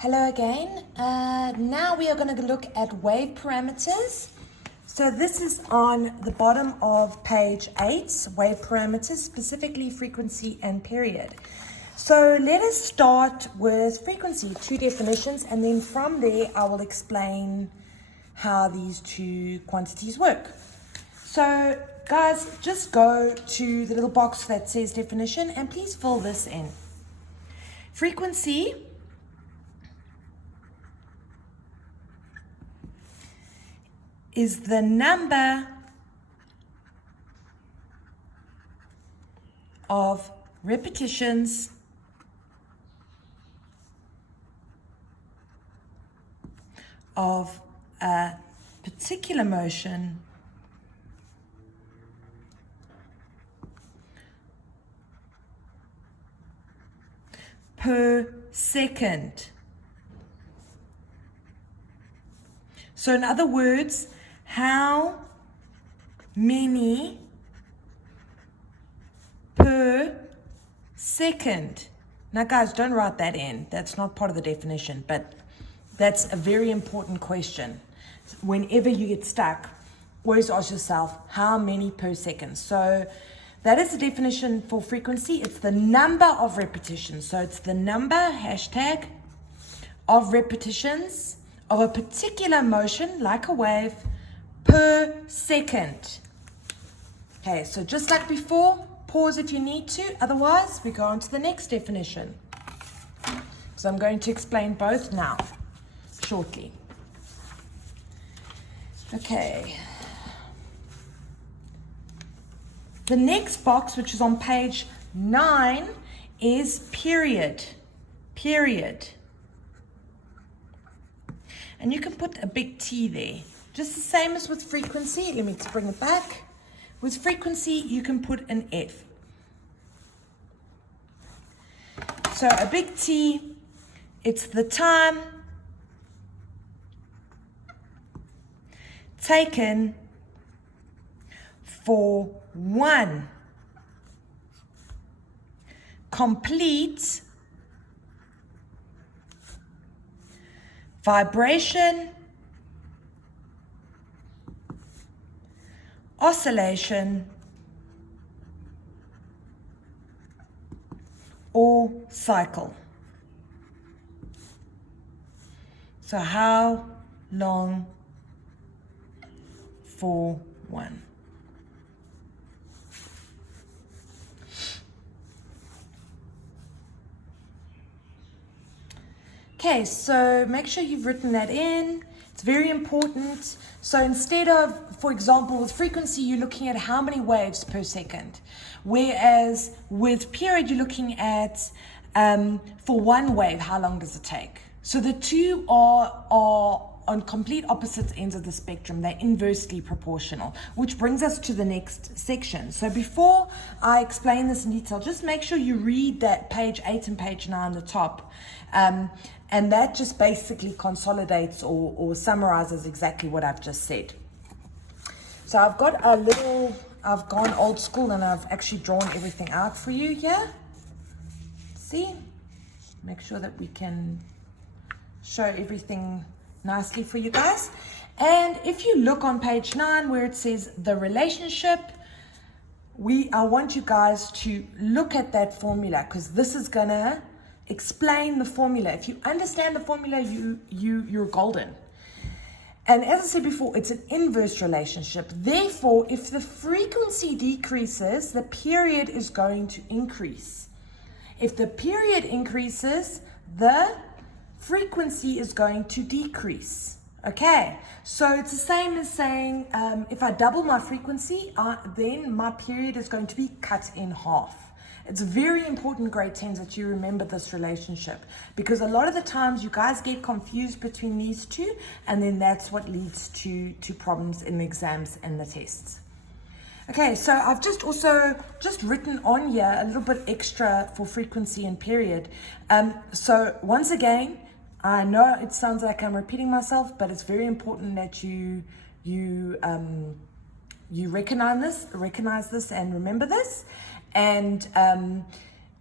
Hello again. Now we are going to look at wave parameters. So this is on the bottom of page 8, wave parameters, specifically frequency and period. So let us start with frequency, two definitions, and then from there I will explain how these two quantities work. So guys, just go to the little box that says definition and please fill this in. Frequency is the number of repetitions of a particular motion per second. So in other words, how many per second? Now guys, don't write that in. That's not part of the definition, but that's a very important question. Whenever you get stuck, always ask yourself, how many per second? So that is the definition for frequency. It's the number of repetitions. So it's the number, hashtag, of repetitions of a particular motion, like a wave, per second. Okay, so just like before, pause if you need to. Otherwise, we go on to the next definition. So I'm going to explain both now, shortly. Okay. The next box, which is on page 9, is period. Period. And you can put a big T there. Just the same as with frequency. Let me bring it back. With frequency, you can put an F. So a big T, it's the time taken for one complete vibration, oscillation, or cycle. So how long for one? Okay, so make sure you've written that in. It's very important. So instead of, for example, with frequency, you're looking at how many waves per second. Whereas with period, you're looking at, for one wave, how long does it take? So the two are on complete opposite ends of the spectrum. They're inversely proportional, which brings us to the next section. So before I explain this in detail, just make sure you read that page 8 and page 9 on the top. And that just basically consolidates or summarizes exactly what I've just said. So I've gone old school and I've actually drawn everything out for you here. See? Make sure that we can show everything nicely for you guys. And if you look on page 9 where it says the relationship, I want you guys to look at that formula, because this is gonna explain the formula. If you understand the formula, you're golden. And as I said before, it's an inverse relationship. Therefore, if the frequency decreases, the period is going to increase. If the period increases, the frequency is going to decrease. Okay, so it's the same as saying if I double my frequency, then my period is going to be cut in half. It's very important, grade 10s, that you remember this relationship, because a lot of the times you guys get confused between these two, and then that's what leads to problems in the exams and the tests. Okay, so I've just written on here a little bit extra for frequency and period. So once again, I know it sounds like I'm repeating myself, but it's very important that you recognize this and remember this, and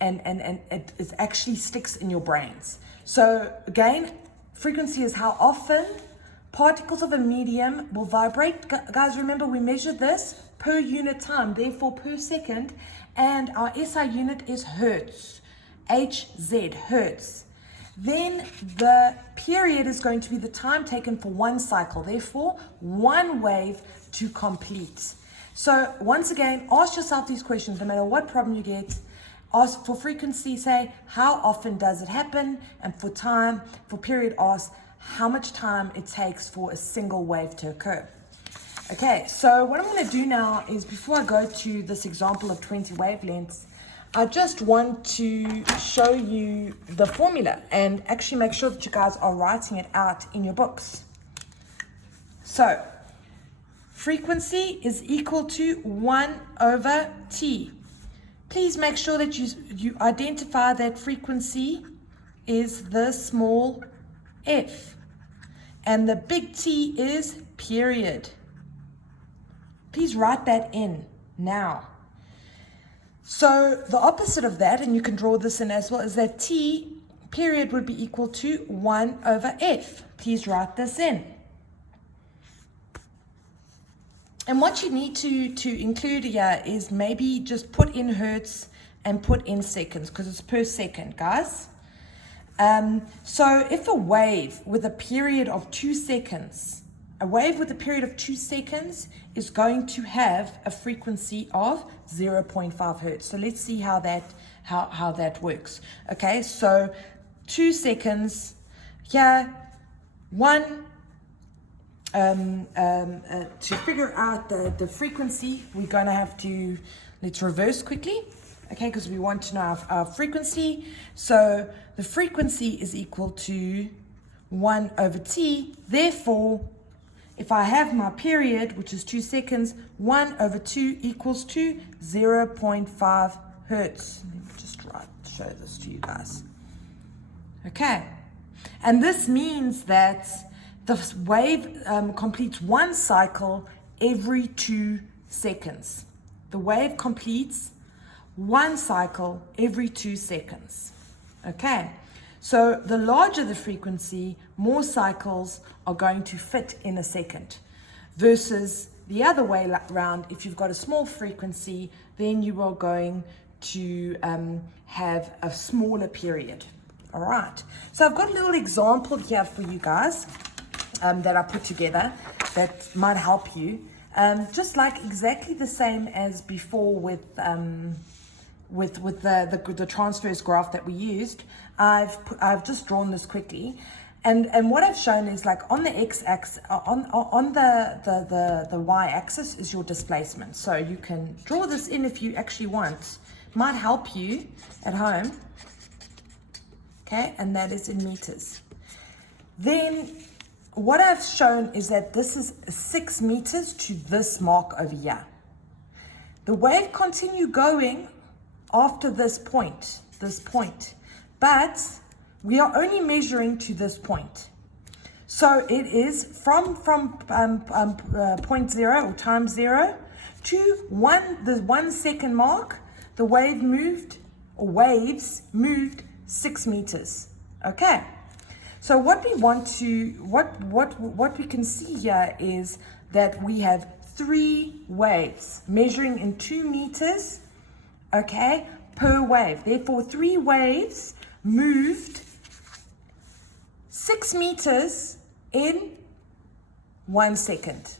it actually sticks in your brains. So again, frequency is how often particles of a medium will vibrate. Guys, remember we measured this per unit time, therefore per second, and our SI unit is hertz, Hz, hertz. Then the period is going to be the time taken for one cycle, therefore one wave to complete. So once again, ask yourself these questions no matter what problem you get. Ask for frequency, say how often does it happen, and for time, for period, ask how much time it takes for a single wave to occur. Okay, so what I'm going to do now is, before I go to this example of 20 wavelengths, I just want to show you the formula and actually make sure that you guys are writing it out in your books. So frequency is equal to 1 over T. Please make sure that you identify that frequency is the small f and the big T is period. Please write that in now. So the opposite of that, and you can draw this in as well, is that T period would be equal to 1 over F. Please write this in. And what you need to include here is maybe just put in hertz and put in seconds, because it's per second, guys. So if a wave with a period of 2 seconds, is going to have a frequency of 0.5 hertz. So let's see how that works. Okay, so 2 seconds here, to figure out the frequency, we're going to have to, let's reverse quickly, okay, because we want to know our frequency. So the frequency is equal to 1 over T. Therefore, if I have my period, which is 2 seconds, 1 over 2 equals to 0.5 hertz. Let me just show this to you guys. Okay, and this means that the wave completes one cycle every 2 seconds. The wave completes one cycle every 2 seconds. Okay, so the larger the frequency, more cycles are going to fit in a second. Versus the other way around, if you've got a small frequency, then you are going to have a smaller period. All right, so I've got a little example here for you guys. That I put together that might help you, just like exactly the same as before with the transverse graph that we used. I've just drawn this quickly, and what I've shown is, like, on the x-axis, on the y-axis is your displacement. So you can draw this in if you actually want. Might help you at home. Okay, and that is in meters. Then what I've shown is that this is 6 meters to this mark over here. The wave continue going after this point, but we are only measuring to this point. So it is from point 0 or time 0 to the 1 second mark. The wave moved, or waves moved 6 meters. Okay. So what we want to, what we can see here is that we have 3 waves measuring in 2 meters, okay, per wave. Therefore, 3 waves moved 6 meters in 1 second.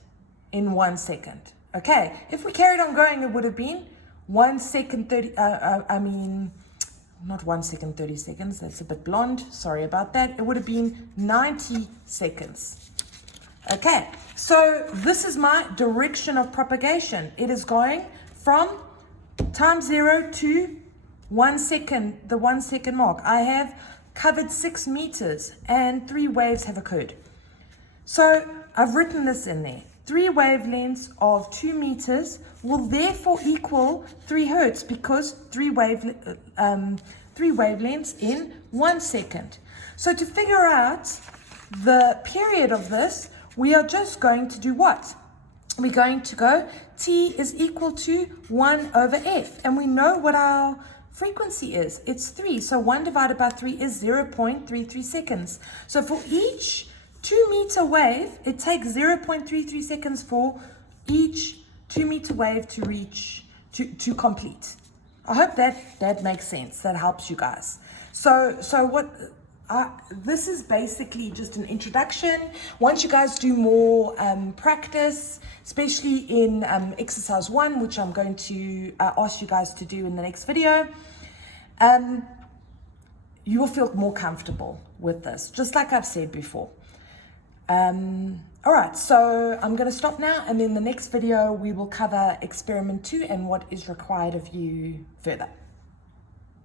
Okay, if we carried on going, it would have been 1 second 30. Not 1 second, 30 seconds. That's a bit blonde. Sorry about that. It would have been 90 seconds. Okay, so this is my direction of propagation. It is going from time 0 to 1 second, the 1 second mark. I have covered 6 meters and 3 waves have occurred. So I've written this in there. 3 wavelengths of 2 meters will therefore equal 3 hertz, because 3 wavelengths in 1 second. So to figure out the period of this, we are just going to do what? We're going to go T is equal to 1 over F. And we know what our frequency is. It's 3. So 1 divided by 3 is 0.33 seconds. So for each 2-meter wave, it takes 0.33 seconds for each 2-meter wave to reach, to complete. I hope that makes sense. That helps you guys. So what... this is basically just an introduction. Once you guys do more practice, especially in exercise 1, which I'm going to ask you guys to do in the next video, you will feel more comfortable with this, just like I've said before. All right, so I'm going to stop now, and in the next video we will cover experiment 2 and what is required of you further.